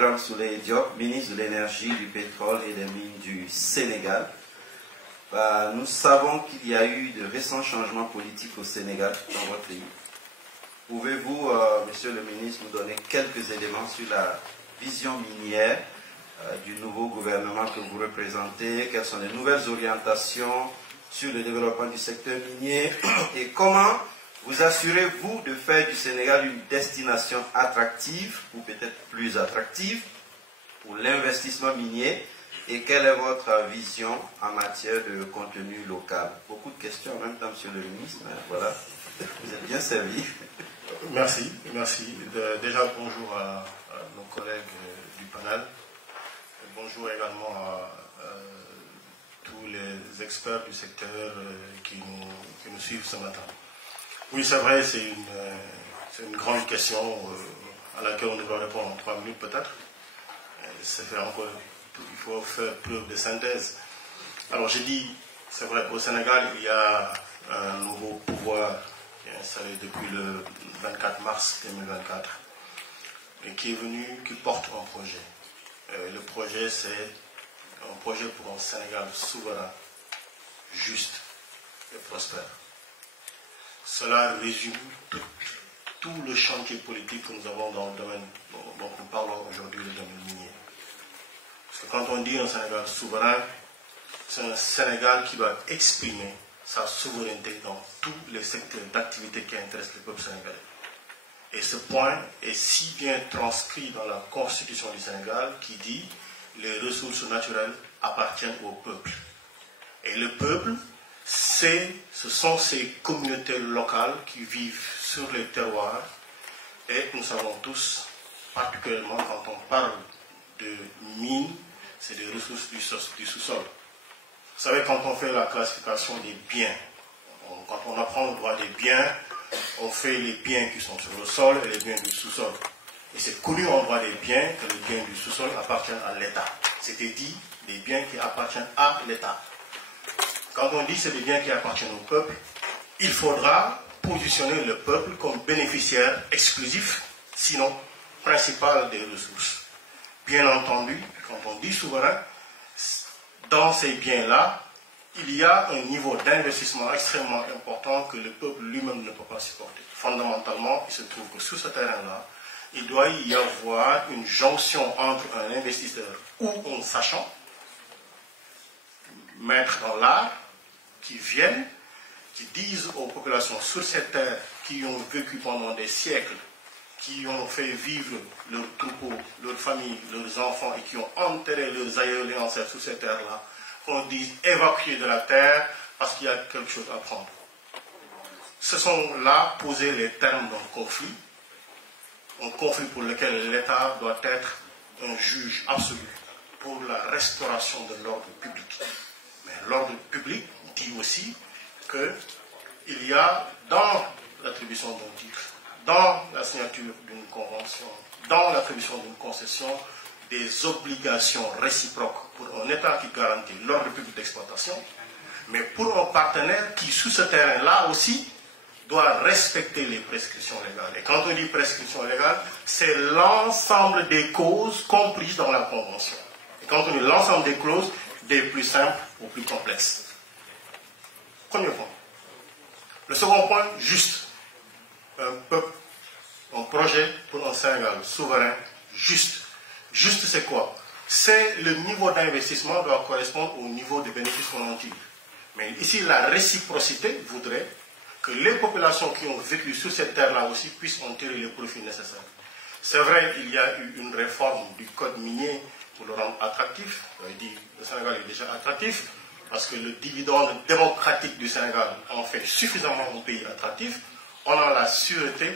Birame Souleye Diop, ministre de l'Énergie, du Pétrole et des Mines du Sénégal. Nous savons qu'il y a eu de récents changements politiques au Sénégal, dans votre pays. Pouvez-vous, monsieur le ministre, nous donner quelques éléments sur la vision minière du nouveau gouvernement que vous représentez? Quelles sont les nouvelles orientations sur le développement du secteur minier et comment vous assurez-vous de faire du Sénégal une destination attractive ou peut-être plus attractive pour l'investissement minier, et quelle est votre vision en matière de contenu local? Beaucoup de questions en même temps, monsieur le ministre, mais voilà, vous êtes bien servi. Merci. Déjà, bonjour à nos collègues du panel. Bonjour également à tous les experts du secteur qui nous suivent ce matin. Oui, c'est vrai, c'est une grande question à laquelle on devrait répondre en 3 minutes peut-être. Il faut faire preuve de synthèse. Alors j'ai dit, c'est vrai, au Sénégal, il y a un nouveau pouvoir qui est installé depuis le 24 mars 2024 et qui porte un projet. Le projet, c'est un projet pour un Sénégal souverain, juste et prospère. Cela résume tout le chantier politique que nous avons dans le domaine dont nous parlons aujourd'hui, le domaine minier. Parce que quand on dit un Sénégal souverain, c'est un Sénégal qui doit exprimer sa souveraineté dans tous les secteurs d'activité qui intéressent le peuple sénégalais. Et ce point est si bien transcrit dans la Constitution du Sénégal qui dit que les ressources naturelles appartiennent au peuple. Et le peuple, ce sont ces communautés locales qui vivent sur les terroirs. Et nous savons tous, particulièrement quand on parle de mines, c'est des ressources du sous-sol. Vous savez, quand on fait la classification des biens, quand on apprend le droit des biens, on fait les biens qui sont sur le sol et les biens du sous-sol. Et c'est connu en droit des biens que les biens du sous-sol appartiennent à l'État. C'était dit, des biens qui appartiennent à l'État. Quand on dit que c'est des biens qui appartiennent au peuple, il faudra positionner le peuple comme bénéficiaire exclusif, sinon principal des ressources. Bien entendu, quand on dit souverain, dans ces biens-là, il y a un niveau d'investissement extrêmement important que le peuple lui-même ne peut pas supporter. Fondamentalement, il se trouve que sur ce terrain-là, il doit y avoir une jonction entre un investisseur ou un sachant, maître dans l'art, qui viennent, qui disent aux populations sur cette terre qui ont vécu pendant des siècles, qui ont fait vivre leurs troupeaux, leurs familles, leurs enfants et qui ont enterré leurs aïeux, les ancêtres sur cette terre-là, qu'on dise évacuer de la terre parce qu'il y a quelque chose à prendre. Ce sont là posés les termes d'un conflit pour lequel l'État doit être un juge absolu pour la restauration de l'ordre public. Mais l'ordre public dit aussi qu'il y a dans l'attribution d'un titre, dans la signature d'une convention, dans l'attribution d'une concession, des obligations réciproques pour un État qui garantit l'ordre public d'exploitation, mais pour un partenaire qui, sous ce terrain-là aussi, doit respecter les prescriptions légales. Et quand on dit prescription légale, c'est l'ensemble des causes comprises dans la convention. Et quand on dit l'ensemble des clauses, des plus simples aux plus complexes. Premier point. Le second point, juste. Un peuple, un projet pour un Sénégal souverain, juste. Juste, c'est quoi? C'est le niveau d'investissement doit correspondre au niveau de bénéfices qu'on en tire. Mais ici, la réciprocité voudrait que les populations qui ont vécu sur cette terre-là aussi puissent en tirer les profits nécessaires. C'est vrai qu'il y a eu une réforme du code minier pour le rendre attractif. J'avais dit, le Sénégal est déjà attractif parce que le dividende démocratique du Sénégal en fait suffisamment un pays attractif. On a la sûreté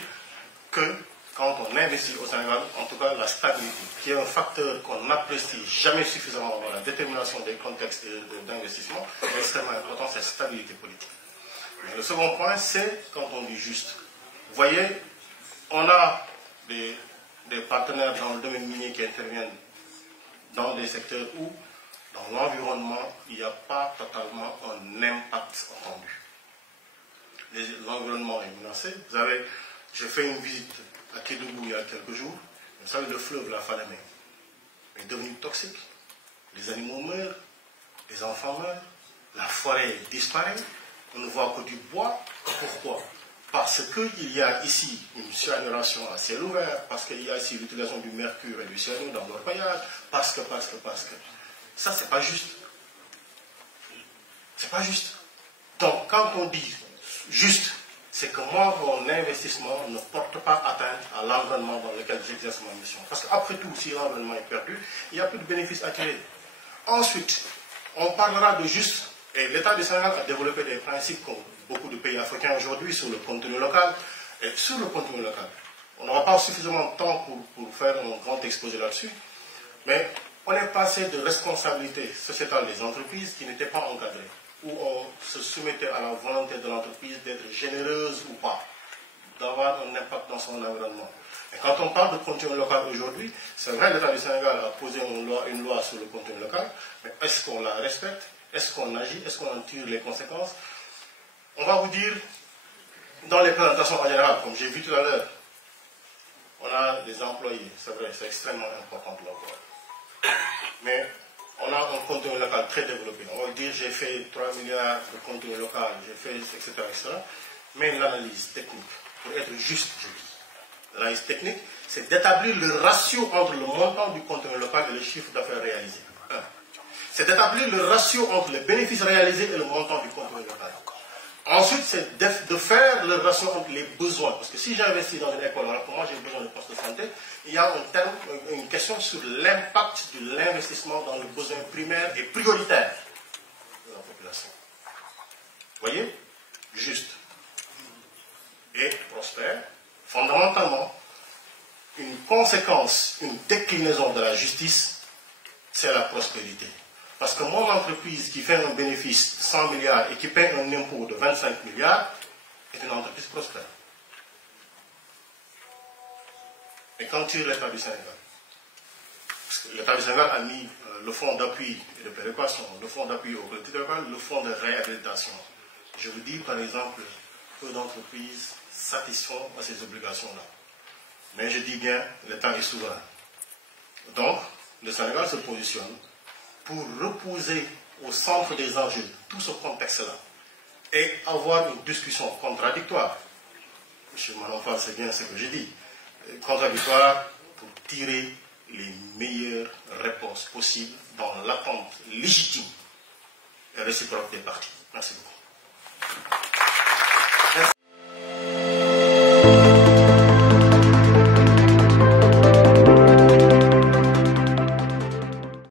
que quand on investit au Sénégal, en tout cas la stabilité, qui est un facteur qu'on n'apprécie jamais suffisamment dans la détermination des contextes d'investissement, est extrêmement important, c'est la stabilité politique. Mais le second point, c'est quand on dit juste. Vous voyez, on a des partenaires dans le domaine minier qui interviennent dans des secteurs où, dans l'environnement, il n'y a pas totalement un impact attendu. L'environnement est menacé. Vous savez, j'ai fait une visite à Kédougou il y a quelques jours. Vous savez, le fleuve, la Falémé. est devenu toxique. Les animaux meurent, les enfants meurent, la forêt disparaît, on ne voit que du bois. Pourquoi? Parce qu'il y a ici une surannulation à ciel ouvert, parce qu'il y a ici l'utilisation du mercure et du cyanure dans l'orpaillage, parce que. Ça, c'est pas juste. C'est pas juste. Donc, quand on dit juste, c'est que moi, mon investissement ne porte pas atteinte à l'environnement dans lequel j'exerce ma mission. Parce qu'après tout, si l'environnement est perdu, il n'y a plus de bénéfices à tirer. Ensuite, on parlera de juste, et l'État du Sénégal a développé des principes comme beaucoup de pays africains aujourd'hui sur le contenu local. Et sur le contenu local, on n'aura pas suffisamment de temps pour faire un grand exposé là-dessus, mais on est passé de responsabilité sociétale des entreprises qui n'étaient pas encadrées, où on se soumettait à la volonté de l'entreprise d'être généreuse ou pas, d'avoir un impact dans son environnement. Et quand on parle de contenu local aujourd'hui, c'est vrai, l'État du Sénégal a posé une loi sur le contenu local, mais est-ce qu'on la respecte? Est-ce qu'on agit? Est-ce qu'on en tire les conséquences? On va vous dire, dans les présentations en général, comme j'ai vu tout à l'heure, on a des employés, c'est vrai, c'est extrêmement important pour l'emploi. Mais on a un contenu local très développé. On va dire, j'ai fait 3 milliards de contenu local, j'ai fait, etc., etc. Mais l'analyse technique, pour être juste, je dis, l'analyse technique, c'est d'établir le ratio entre le montant du contenu local et le chiffre d'affaires réalisé. C'est d'établir le ratio entre les bénéfices réalisés et le montant du contenu local. Ensuite, c'est de faire le ratio entre les besoins. Parce que si j'investis dans une école, alors que moi j'ai besoin de postes de santé, il y a une question sur l'impact de l'investissement dans le besoin primaire et prioritaire de la population. Vous voyez? Juste. Et prospère. Fondamentalement, une conséquence, une déclinaison de la justice, c'est la prospérité. Parce que mon entreprise qui fait un bénéfice de 100 milliards et qui paie un impôt de 25 milliards est une entreprise prospère. Et quand tire l'État du Sénégal? Parce que l'État du Sénégal a mis le fonds d'appui et de péréquation, le fonds d'appui aux collectivités locales, le fonds de réhabilitation. Je vous dis par exemple, peu d'entreprises satisfont à ces obligations-là. Mais je dis bien, l'État est souverain. Donc, le Sénégal se positionne pour reposer au centre des enjeux tout ce contexte-là et avoir une discussion contradictoire. M. Manonfal, c'est bien ce que j'ai dit. Contradictoire pour tirer les meilleures réponses possibles dans l'attente légitime et réciproque des partis. Merci beaucoup.